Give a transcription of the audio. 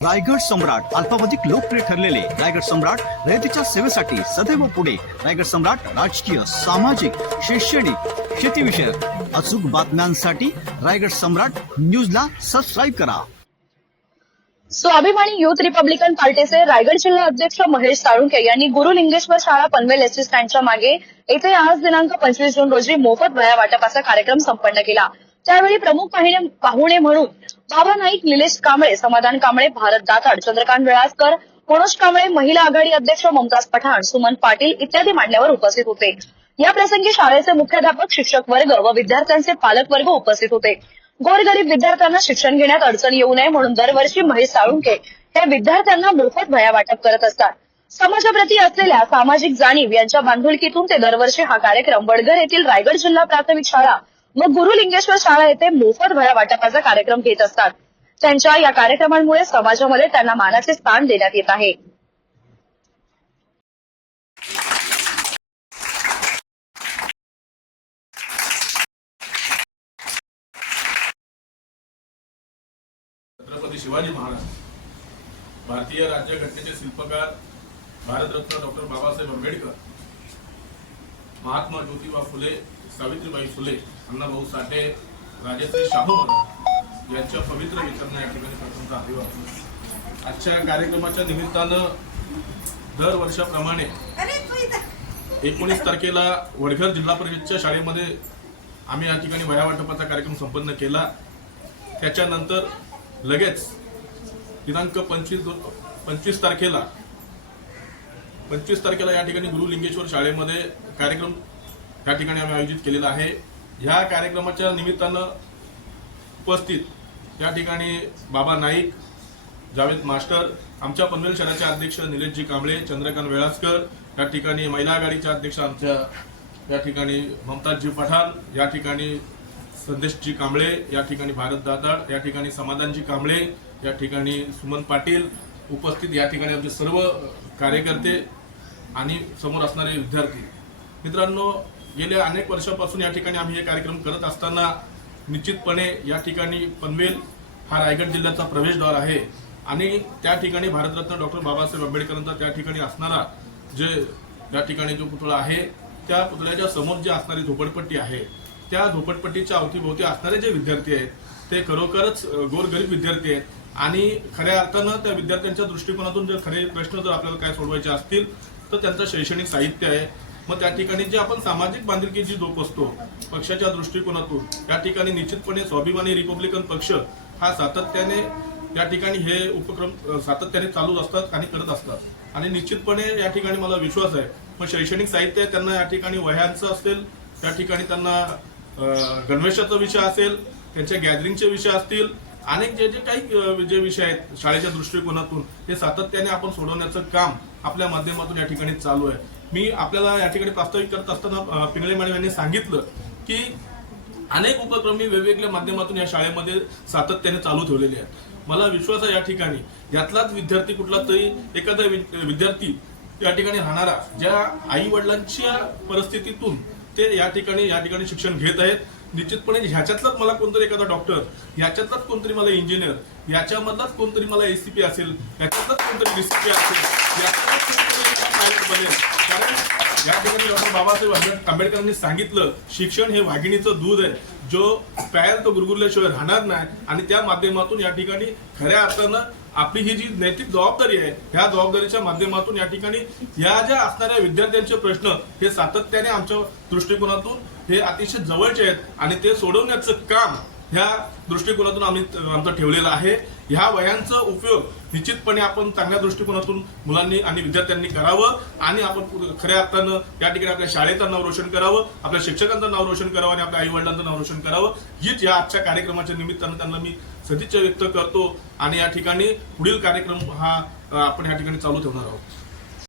रायगड सम्राट अल्पावधिक लोकप्रिय ठरलेले रायगड सम्राट रयतेच्या सेवेसाठी सदैव पुढे. रायगड सम्राट राजकीय सामाजिक शैक्षणिक शेतीविषयक अचूक बातम्यांसाठी रायगड सम्राट न्यूजला सबस्क्राईब करा. स्वाभिमानी युथ रिपब्लिकन पार्टीचे रायगड जिल्हा अध्यक्ष महेश साळुंके यांनी गुरु लिंगेश्वर शाळा पनवेल एसटी स्टँडच्या मागे येथे आज दिनांक पंचवीस जून रोजी मोफत वया वाटपाचा कार्यक्रम संपन्न केला. त्यावेळी प्रमुख पाहुणे पाहुणे म्हणून बाबा नाईक निलेश कांबळे समाधान कांबळे भारत दाताड चंद्रकांत वेळासकर मनोज कांबळे महिला आघाडी अध्यक्ष मुमताज पठाण सुमन पाटील इत्यादी मान्यवर उपस्थित होते. या प्रसंगी शाळेचे मुख्याध्यापक शिक्षक वर्ग व विद्यार्थ्यांचे पालक वर्ग उपस्थित होते. गोरगरीब विद्यार्थ्यांना शिक्षण घेण्यात अडचण येऊ नये म्हणून दरवर्षी महेश साळुंके हे विद्यार्थ्यांना मोफत भया वाटप करत असतात. समाजाप्रती असलेल्या सामाजिक जाणीव यांच्या बांधुलकीतून ते दरवर्षी हा कार्यक्रम वडगर येथील रायगड जिल्हा प्राथमिक शाळा मग गुरु लिंगेश्वर शाळा येथे मोफत वह्या वाटपाचा कार्यक्रम घेत असतात. त्यांच्या या कार्यक्रमांमुळे समाजामध्ये त्यांना मानाचे स्थान देण्यात येत आहे. छत्रपती शिवाजी महाराज भारतीय राज्यघटनेचे शिल्पकार भारतरत्न डॉक्टर बाबासाहेब आंबेडकर महात्मा ज्योतिबा फुले सावित्रीबाई फुले अण्णाभाऊ साठे राजश्री शाहू महाराज यांच्या पवित्र विचारांना या ठिकाणी प्रथमतः अभिवादन. आजच्या कार्यक्रमाच्या निमित्तानं दर वर्षाप्रमाणे एकोणीस तारखेला वडघर जिल्हा परिषदच्या शाळेमध्ये आम्ही या ठिकाणी वह्या वाटपाचा कार्यक्रम संपन्न केला. त्याच्यानंतर लगेच दिनांक पंचवीस पंचवीस तारखेला पंचवीस तारखेला या ठिकाणी गुरु लिंगेश्वर शाळेमध्ये कार्यक्रम या ठिकाणी आम्ही आयोजित केलेला आहे. ह्या कार्यक्रमाच्या निमित्तानं उपस्थित या ठिकाणी बाबा नाईक जावेद मास्टर आमच्या पनवेल शहराचे अध्यक्ष निलेशजी कांबळे चंद्रकांत वेळासकर या ठिकाणी महिला आघाडीच्या अध्यक्ष आमच्या या ठिकाणी ममताजजी पठाण या ठिकाणी संदेशजी कांबळे या ठिकाणी भारत दादाड या ठिकाणी समाधानजी कांबळे या ठिकाणी सुमन पाटील उपस्थित या ठिकाणी आमचे सर्व कार्यकर्ते आणि समोर असणारे विद्यार्थी. मित्रांनो गेल्या अनेक वर्षापासून या ठिकाणी आम्ही हे कार्यक्रम करत असताना निश्चितपणे या ठिकाणी पनवेल हा रायगड जिल्ह्याचा प्रवेशद्वार आहे. आणि त्या ठिकाणी भारतरत्न डॉक्टर बाबासाहेब आंबेडकरांचा त्या ठिकाणी असणारा जे या ठिकाणी जो पुतळा आहे त्या पुतळ्याच्या समोर जी असणारी झोपडपट्टी आहे त्या झोपडपट्टीच्या अवतीभोवती असणारे जे विद्यार्थी आहेत ते खरोखरच गोरगरीब विद्यार्थी आहेत. आणि खऱ्या अर्थानं त्या विद्यार्थ्यांच्या दृष्टिकोनातून जर खरे प्रश्न जर आपल्याला काय सोडवायचे असतील तर त्यांचं शैक्षणिक साहित्य आहे. मग त्या ठिकाणी जे आपण सामाजिक बांधिलकीची जोपासतो पक्षाच्या दृष्टिकोनातून त्या ठिकाणी निश्चितपणे स्वाभिमानी रिपब्लिकन पक्ष हा सातत्याने या ठिकाणी हे उपक्रम सातत्याने चालूच असतात आणि करत असतात. आणि निश्चितपणे या ठिकाणी मला विश्वास आहे. मग शैक्षणिक साहित्य त्यांना या ठिकाणी वह्यांचं असेल त्या ठिकाणी त्यांना गणवेशाचा विषय असेल त्यांच्या गॅदरिंगचे विषय असतील अनेक जे जे काही जे विषय आहेत शाळेच्या दृष्टिकोनातून हे सातत्याने आपण सोडवण्याचं काम आपल्या माध्यमातून या ठिकाणी चालू आहे. मी आपल्याला या ठिकाणी प्रास्ताविक करत असताना पिंगळे मॅडम यांनी सांगितलं की अनेक उपक्रम मी वेगवेगळ्या माध्यमातून या शाळेमध्ये सातत्याने चालू ठेवलेले आहेत. मला विश्वास आहे या ठिकाणी यातलाच विद्यार्थी कुठला तरी एखादा विद्यार्थी या ठिकाणी राहणारा ज्या आई वडिलांच्या परिस्थितीतून ते या ठिकाणी या ठिकाणी शिक्षण घेत आहेत निश्चितपणे ह्याच्यातलाच मला कोणतरी एखादा डॉक्टर याच्यातलाच कोणतरी मला इंजिनियर याच्यामधलाच कोणतरी मला एसीपी असेल याच्यातलाच कोणतरी डीसीपी असेल याच्यातलाच कोणतरी एखादा बनेल. कारण या ठिकाणी डॉक्टर बाबासाहेब आंबेडकरांनी सांगितलं शिक्षण हे वाघिणीचं दूध आहे. जो प्यायल तो गुरगुरल्याशिवाय राहणार नाही. आणि त्या माध्यमातून या ठिकाणी खऱ्या अर्थानं आपली ही जी नैतिक जबाबदारी आहे ह्या जबाबदारीच्या माध्यमातून या ठिकाणी या ज्या असणाऱ्या विद्यार्थ्यांचे प्रश्न हे सातत्याने आमच्या दृष्टिकोनातून हे अतिशय जवळचे आहेत. आणि ते सोडवण्याचं काम ह्या दृष्टिकोनातून आम्ही आमचं ठेवलेलं आहे. ह्या वयांचा उपयोग निश्चितपणे आपण चांगल्या दृष्टिकोनातून मुलांनी आणि विद्यार्थ्यांनी करावं आणि आपण खऱ्या अर्थानं या ठिकाणी आपल्या शाळेचं नाव रोशन करावं आपल्या शिक्षकांचं नाव रोशन करावं आणि आपल्या आईवडिलांचं नाव रोशन करावं हीच या आजच्या कार्यक्रमाच्या निमित्तानं त्यांना मी सदिच्छा व्यक्त करतो. आणि या ठिकाणी पुढील कार्यक्रम हा आपण या ठिकाणी चालू ठेवणार आहोत.